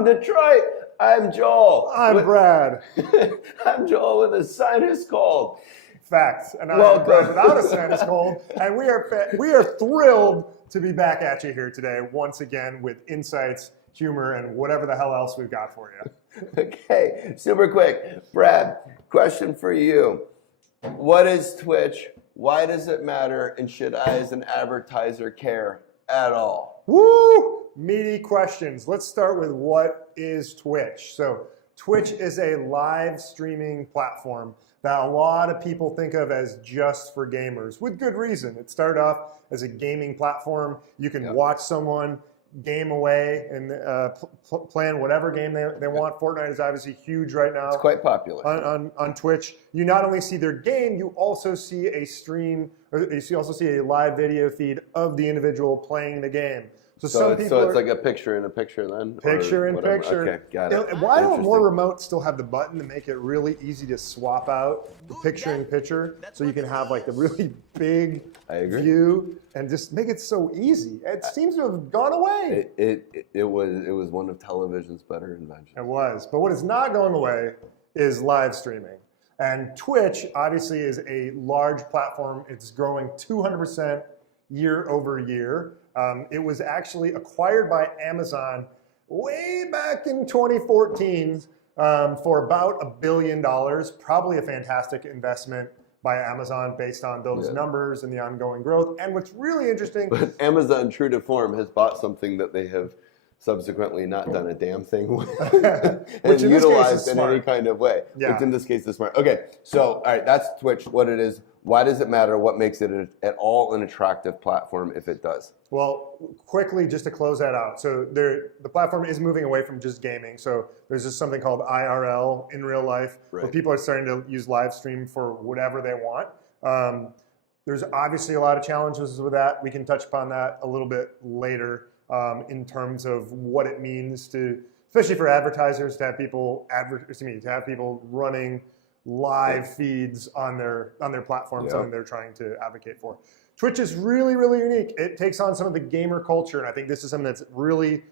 From Detroit, I'm Joel. I'm Brad. I'm Joel with a sinus cold. Facts. And I'm Brad without a sinus cold. And we are thrilled to be back at you here today once again with insights, humor, and whatever the hell else we've got for you. Okay, super quick. Brad, question for you. What is Twitch? Why does it matter? And should I as an advertiser care at all? Woo! Meaty questions. Let's start with what is Twitch. So Twitch is a live streaming platform that a lot of people think of as just for gamers, with good reason. It started off as a gaming platform. You can watch someone game away and playing whatever game they want. Fortnite is obviously huge right now. It's quite popular. On Twitch. You not only see their game, you also see a stream, or you also see a live video feed of the individual playing the game. So it's like a picture in a picture then? Picture in picture. Okay, got it. Why don't more remotes still have the button to make it really easy to swap out the picture in picture so you can have like the really big view and just make it so easy? It seems to have gone away. It was one of television's better inventions. It was. But what is not going away is live streaming. And Twitch obviously is a large platform. It's growing 200% year over year. It was actually acquired by Amazon way back in 2014 for about $1 billion. Probably a fantastic investment by Amazon based on those numbers and the ongoing growth. And what's really interesting... But Amazon, true to form, has bought something that they have subsequently not done a damn thing with and utilized in any kind of way. Yeah. Which in this case is smart. Okay, so all right, that's Twitch, what it is. Why does it matter? What makes it at all an attractive platform if it does? Well, quickly, just to close that out. So the platform is moving away from just gaming. So there's just something called IRL, in real life, where people are starting to use live stream for whatever they want. There's obviously a lot of challenges with that. We can touch upon that a little bit later in terms of what it means to, especially for advertisers, to have people running live feeds on their platform, something they're trying to advocate for. Twitch is really, really unique. It takes on some of the gamer culture, and I think this is something that's really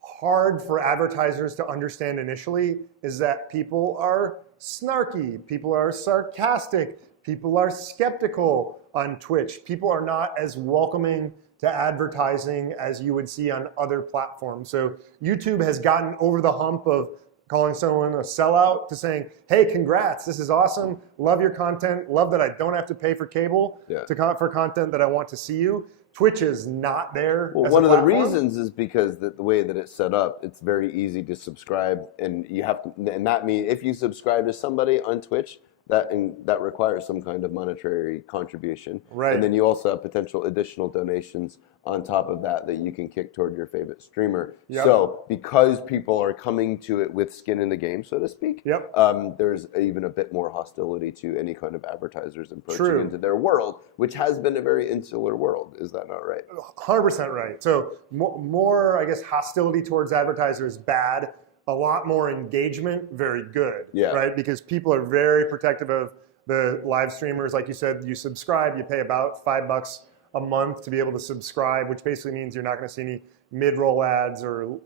hard for advertisers to understand initially, is that people are snarky, people are sarcastic, people are skeptical on Twitch. People are not as welcoming to advertising as you would see on other platforms. So YouTube has gotten over the hump of calling someone a sellout to saying, hey, congrats, this is awesome, love your content, love that I don't have to pay for cable for content that I want to see you. Twitch is not there. Well, one of the reasons is because the way that it's set up, it's very easy to subscribe, and you have to, and that means if you subscribe to somebody on Twitch, that requires some kind of monetary contribution. Right. And then you also have potential additional donations on top of that you can kick toward your favorite streamer. Yep. So because people are coming to it with skin in the game, so to speak, there's even a bit more hostility to any kind of advertisers approaching into their world, which has been a very insular world. Is that not right? 100% right. So more, I guess, hostility towards advertisers, bad. A lot more engagement, very good, right? Because people are very protective of the live streamers. Like you said, you subscribe, you pay about $5 a month to be able to subscribe, which basically means you're not going to see any mid-roll ads or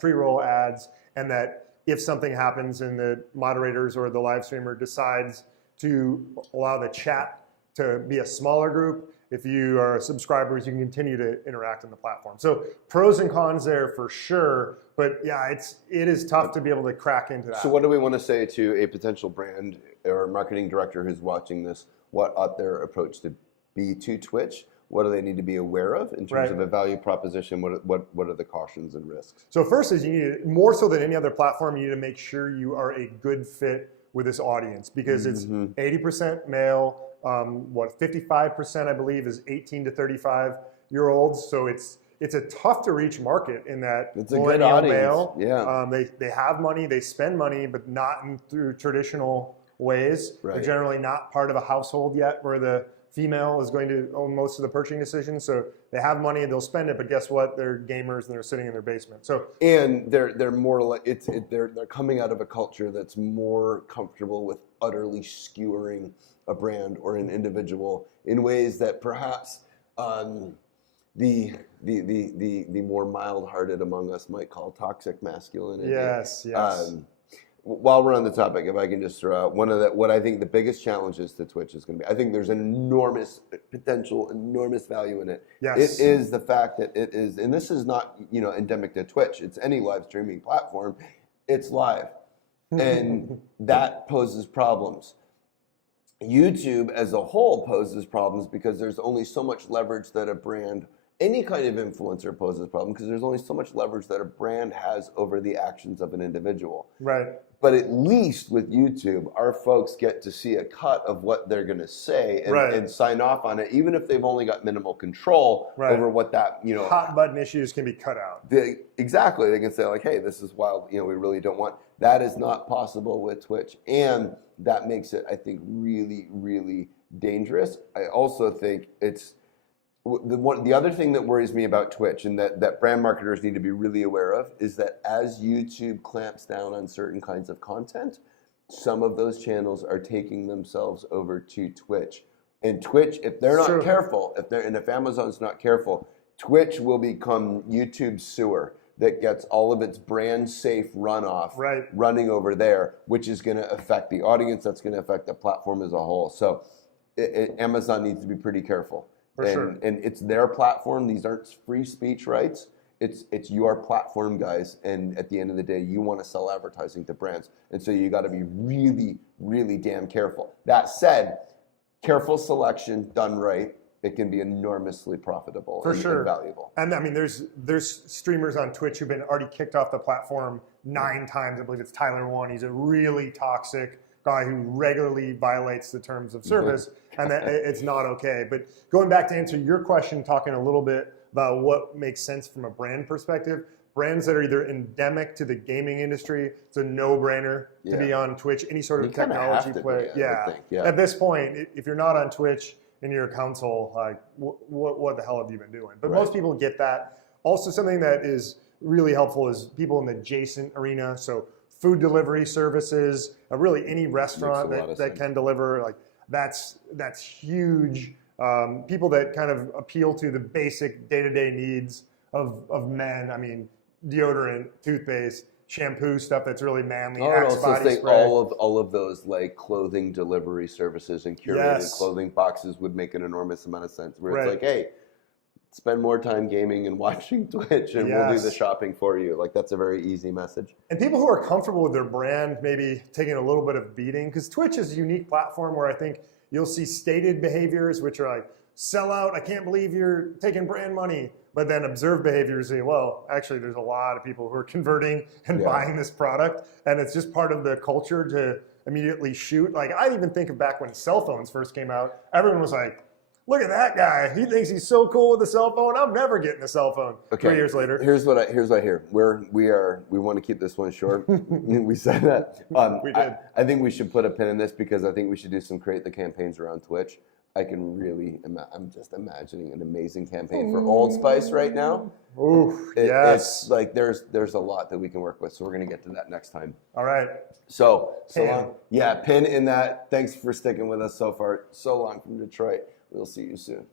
pre-roll ads, and that if something happens and the moderators or the live streamer decides to allow the chat to be a smaller group, if you are subscribers, you can continue to interact on the platform. So pros and cons there for sure, but yeah, it is tough to be able to crack into that. So what do we want to say to a potential brand or marketing director who's watching this? What ought their approach to be to Twitch? What do they need to be aware of in terms of a value proposition? What are the cautions and risks? So first is you need, more so than any other platform, you need to make sure you are a good fit with this audience, because it's 80% male, 55% I believe is 18 to 35-year-olds. So it's a tough to reach market in that it's a good audience. Male. Yeah. They have money, they spend money, but not through traditional ways. Right. They're generally not part of a household yet where the female is going to own most of the purchasing decisions. So they have money, they'll spend it, but guess what? They're gamers and they're sitting in their basement. So they're more like they're coming out of a culture that's more comfortable with utterly skewering a brand or an individual in ways that perhaps the more mild-hearted among us might call toxic masculinity. Yes. While we're on the topic, if I can just throw out what I think the biggest challenges to Twitch is going to be. I think there's an enormous potential, enormous value in it. Yes. It is the fact that it is, and this is not endemic to Twitch. It's any live streaming platform. It's live, and that poses problems. YouTube as a whole poses problems because there's only so much leverage that a brand, any kind of influencer poses a problem because there's only so much leverage that a brand has over the actions of an individual. Right. But at least with YouTube, our folks get to see a cut of what they're going to say and sign off on it, even if they've only got minimal control over what that, hot button issues can be cut out. Exactly. They can say like, hey, this is wild. We really don't want. That is not possible with Twitch. And that makes it, I think, really, really dangerous. I also think it's, the other thing that worries me about Twitch and that brand marketers need to be really aware of is that as YouTube clamps down on certain kinds of content, some of those channels are taking themselves over to Twitch. And Twitch, if they're not careful, if Amazon's not careful, Twitch will become YouTube's sewer that gets all of its brand safe runoff running over there, which is going to affect the audience. That's going to affect the platform as a whole. So Amazon needs to be pretty careful. And it's their platform. These aren't free speech rights. It's your platform, guys. And at the end of the day, you want to sell advertising to brands. And so you got to be really, really damn careful. That said, careful selection done right, it can be enormously profitable and valuable. And I mean, there's streamers on Twitch who've been already kicked off the platform 9 times. I believe it's Tyler One. He's a really toxic guy who regularly violates the terms of service, and that it's not okay. But going back to answer your question, talking a little bit about what makes sense from a brand perspective, brands that are either endemic to the gaming industry, it's a no-brainer to be on Twitch. Any sort of technology play, At this point, if you're not on Twitch and you're a console, like what the hell have you been doing? But most people get that. Also, something that is really helpful is people in the adjacent arena. So food delivery services, really any restaurant that can deliver, like that's huge. People that kind of appeal to the basic day-to-day needs of men. I mean, deodorant, toothpaste, shampoo, stuff that's really manly. I would also think all of those like clothing delivery services and curated clothing boxes would make an enormous amount of sense. Where it's like, hey, spend more time gaming and watching Twitch, and we'll do the shopping for you. Like, that's a very easy message. And people who are comfortable with their brand maybe taking a little bit of beating, because Twitch is a unique platform where I think you'll see stated behaviors, which are like, sell out, I can't believe you're taking brand money. But then observed behaviors say, well, actually, there's a lot of people who are converting and buying this product, and it's just part of the culture to immediately shoot. Like, I even think of back when cell phones first came out, everyone was like, look at that guy. He thinks he's so cool with a cell phone. I'm never getting a cell phone. 3 years later. Here's what I hear. We want to keep this one short. We said that. We did. I think we should put a pin in this because I think we should do some create the campaigns around Twitch. I can really, I'm just imagining an amazing campaign for Old Spice right now. Ooh, It's like there's a lot that we can work with. So we're going to get to that next time. All right. So long. Yeah, pin in that. Thanks for sticking with us so far. So long from Detroit. We'll see you soon.